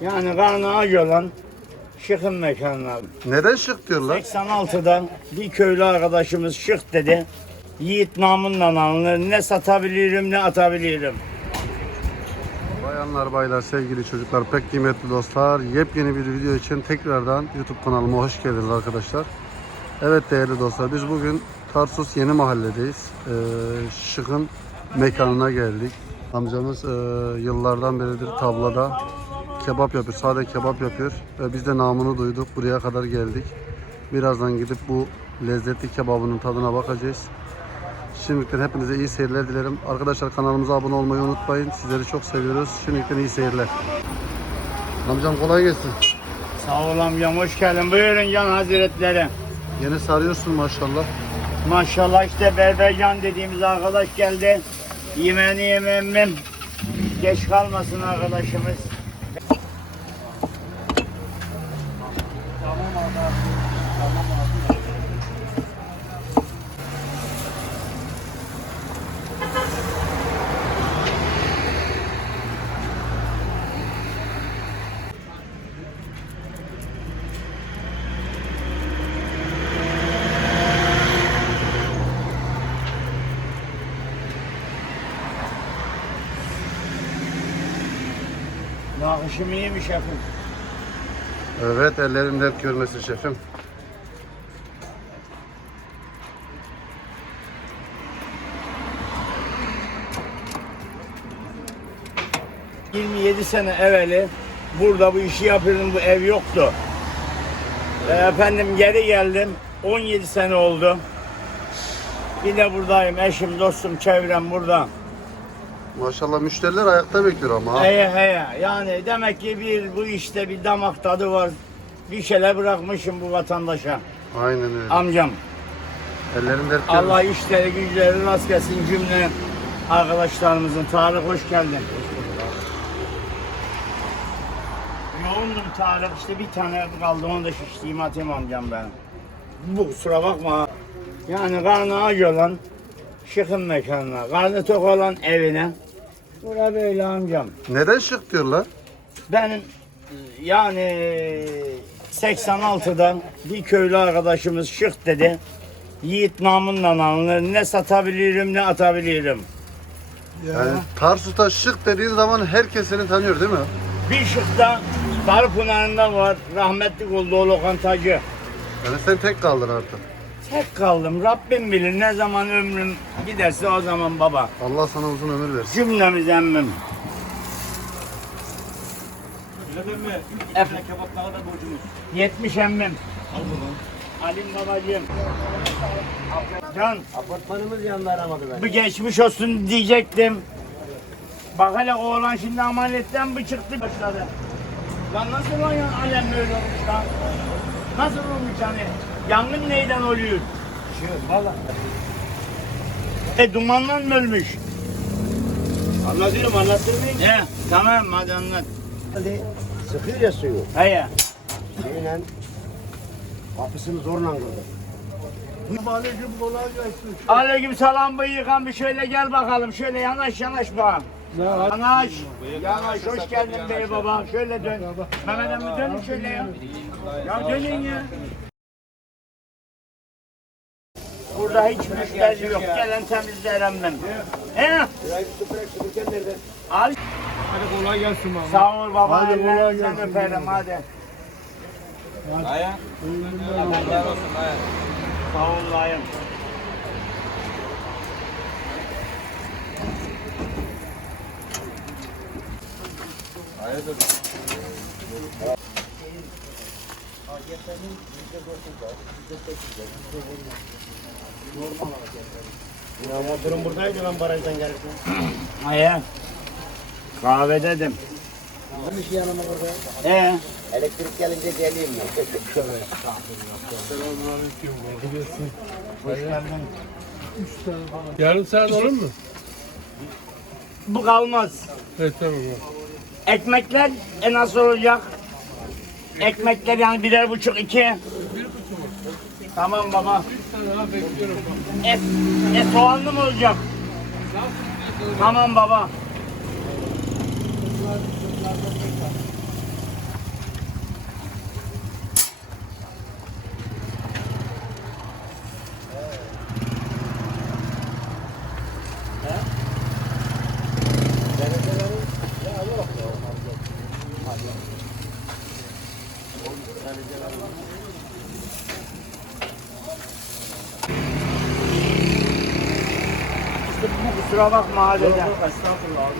Yani aç olan şıkın mekanlar. Neden şık diyorlar? 86'dan bir köylü arkadaşımız şık dedi. Yiğit namından alınır. Ne satabilirim ne atabilirim. Bayanlar, baylar, sevgili çocuklar, pek kıymetli dostlar. Yepyeni bir video için tekrardan YouTube kanalıma hoş geldiniz arkadaşlar. Evet değerli dostlar, biz bugün Tarsus Yeni Mahalle'deyiz. Ee, Şık'ın mekanına geldik. Amcamız e, yıllardan beridir tablada kebap yapıyor, sade kebap yapıyor. Ve biz de namını duyduk, buraya kadar geldik. Birazdan gidip bu lezzetli kebabının tadına bakacağız. Şimdilikten hepinize iyi seyirler dilerim. Arkadaşlar kanalımıza abone olmayı unutmayın. Sizleri çok seviyoruz. Şimdilikten iyi seyirler. Amcam kolay gelsin. Sağ ol amcam hoş geldin. Buyurun can hazretleri. Yeni sarıyorsun maşallah. Maşallah işte Berbercan dediğimiz arkadaş geldi. Yemeğini yememem. Geç kalmasın arkadaşımız. Nakışım iyiymiş şefim. Evet ellerim hep görmesin şefim. Hı. 27 sene evveli burada bu işi yapıyordum. Bu ev yoktu. Ve efendim geri geldim. 17 sene oldu. Bir de buradayım. Eşim, dostum, çevrem burada. Maşallah müşteriler ayakta bekliyor ama. ha. Heye heye. Yani demek ki bir bu işte bir damak tadı var. Bir şeyler bırakmışım bu vatandaşa. Aynen öyle. Amcam. Ellerin dert Allah işleri güçleri rast gelsin cümle arkadaşlarımızın. Tarık hoş geldin. Yoğundum Tarık işte bir tane kaldı onu da şiştiğim atayım amcam ben. Bu kusura bakma. Yani karnı aç olan şıkın mekanına, karnı tok olan evine. Bura böyle amcam. Neden şık diyorlar? Benim yani 86'dan bir köylü arkadaşımız şık dedi. Yiğit namından alınır. Ne satabilirim ne atabilirim. Yani Tarsus'ta şık dediğin zaman herkes seni tanıyor değil mi? Bir şıkta Darpınar'ında var. Rahmetlik oldu o lokantacı. Yani sen tek kaldın artık. Tek kaldım. Rabbim bilir ne zaman ömrüm giderse o zaman baba. Allah sana uzun ömür versin. Cümlemiz emmim. Öyle mi? Efendim? Kebaplara da borcumuz. 70 emmim. Al bunu. Halim babacığım. Can. Apartmanımız yanında aramadı ben. Bir geçmiş olsun diyecektim. Bak hele oğlan şimdi ameliyetten mi çıktı başladı. Lan nasıl lan ya alem böyle olmuş lan? Nasıl olmuş hani? Yangın neyden oluyor? Şu valla. E dumandan mı ölmüş? Anlatıyorum anlattırmayın. He tamam hadi anlat. Hadi sıkıyor ya suyu. Heye. Suyla kapısını zorla kırdı. Aleyküm kolay gelsin. Aleyküm selam bıyıkan bir şöyle gel bakalım. Şöyle yanaş yanaş bakalım. Yanaş. Yanaş hoş geldin bey baba. Şöyle dön. Mehmet emmi dönün şöyle ya. Ya dönün ya. Burada hiç müşteri yok. Gelen temizlerim ben. He? Al. Hadi kolay gelsin baba. Sağ ol baba. Hadi kolay gelsin. öperim hadi. Aya. Allah olsun aya. Sağ ol dayım. Aya dur. Ya motorum buradaydı ben barajdan gelirken. Aya. Kahve dedim. Neymiş yanıma burada? Ee, Elektrik gelince geleyim ben. hoş geldin. Yarım saat olur mu? Bu kalmaz. Evet tamam. Ekmekler e nasıl olacak? Ekmekler yani birer buçuk iki. Tamam baba. Et, et soğanlı mı olacak? Tamam baba. Kusura bakma hadi. Estağfurullah abi.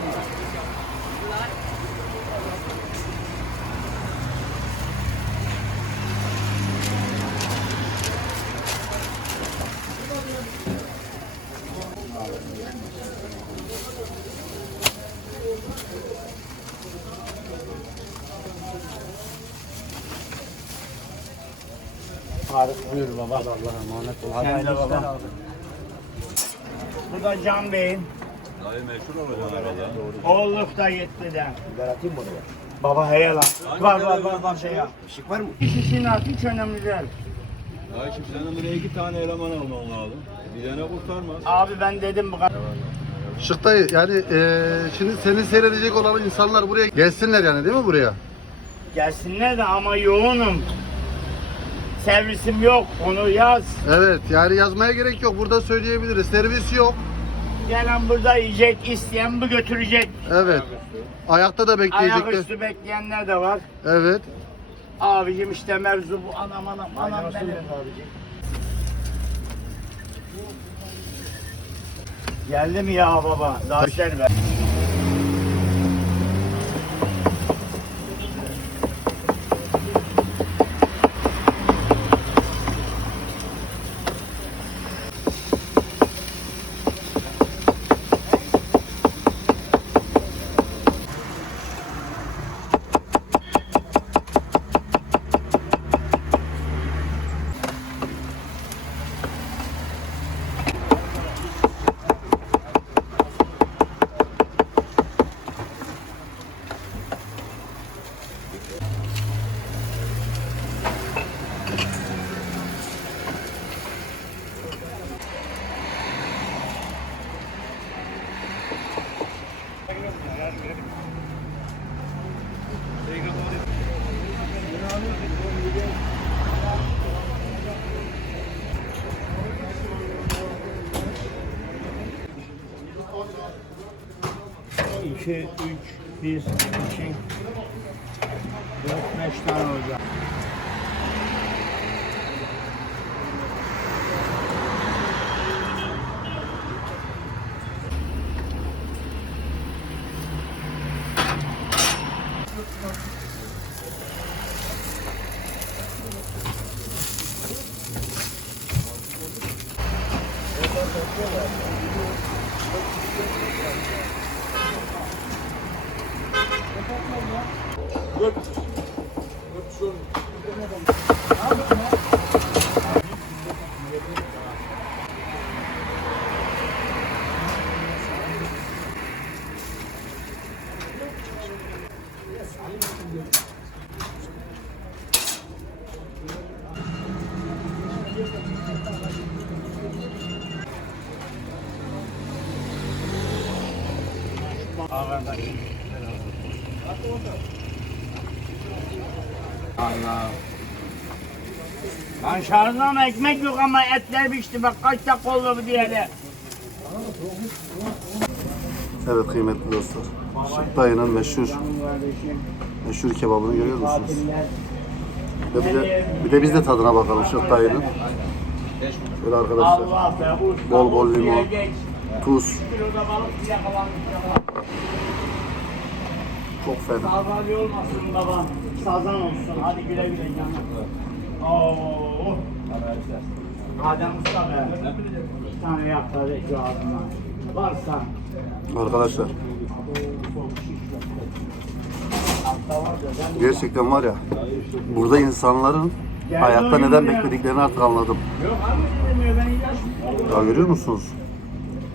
Tarık buyur baba. Allah'a emanet ol. Sen de baba. Bu da Can Bey'in. Dayı meşhur olacak herhalde. Oğluk da gitti de. Biber atayım mı oraya? Baba heye lan. Var var var var şey yap. Işık var mı? İşin at hiç önemli değil. Dayı şimdi senin buraya iki tane eleman alman lazım. Bir tane kurtarmaz. Abi ben dedim bu kadar. Şık dayı yani eee, şimdi seni seyredecek olan insanlar buraya gelsinler yani değil mi buraya? Gelsinler de ama yoğunum servisim yok. Onu yaz. Evet yani yazmaya gerek yok. Burada söyleyebiliriz. Servis yok. Gelen burada yiyecek, isteyen bu götürecek. Evet. Ayakta da bekleyecekler. Ayaküstü bekleyenler de var. Evet. Abicim işte mevzu bu. Anam anam anam benim. Geldi mi ya baba? Daha ver. 2, 3, 1, 2, 4, 5 tane olacak. Thank you. Good. Good show. Ağırda. Allah. Lan şarjdan ekmek yok ama etler pişti bak kaç dakika oldu bu diyeli. Evet kıymetli dostlar. Şık dayının meşhur meşhur kebabını görüyor musunuz? Bir de, bir de, bir de biz de tadına bakalım Şık dayının. Böyle arkadaşlar. Bol bol limon. Tuz. Çok fena. Sazali olmasın babam. Sazan olsun. Hadi güle güle canım. Oo. Adem Usta be. Bir tane yakladı şu ağzına. Varsa. Arkadaşlar gerçekten var ya burada insanların hayatta neden beklediklerini artık anladım. Ya görüyor musunuz?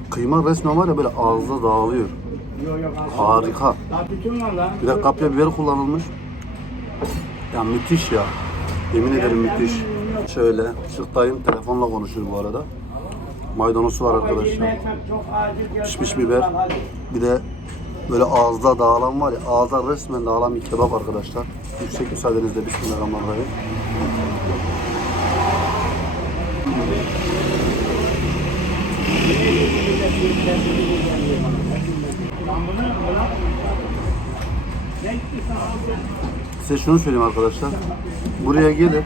Kıyma resmen var ya böyle ağızda dağılıyor. Yok yok. Harika. Daha bütün var lan. Bir de kapya biber kullanılmış. Ya müthiş ya. Yemin ederim müthiş. Şöyle Şık dayım telefonla konuşuyor bu arada. Maydanozu var arkadaşlar. Pişmiş biber. Bir de böyle ağızda dağılan var ya ağızda resmen dağılan bir kebap arkadaşlar. Yüksek müsaadenizle bismillahirrahmanirrahim. Lan bunu Size şunu söyleyeyim arkadaşlar. Buraya gelin.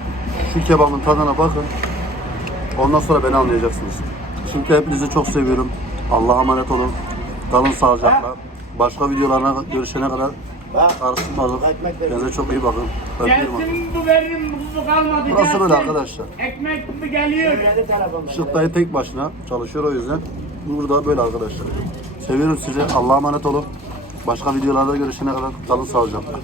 Şu kebabın tadına bakın. Ondan sonra beni anlayacaksınız. Şimdi hepinizi çok seviyorum. Allah'a emanet olun. Kalın sağlıcakla. Başka videolarına görüşene kadar arasınmadık. Kendinize çok iyi bakın. Gelsin bu benim bu kalmadı. Burası böyle gelsin. arkadaşlar. Ekmek mi geliyor? Dayı tek başına çalışıyor o yüzden. Burada böyle arkadaşlar. Seviyorum sizi. Allah'a emanet olun. Başka videolarda görüşene kadar kalın sağlıcakla.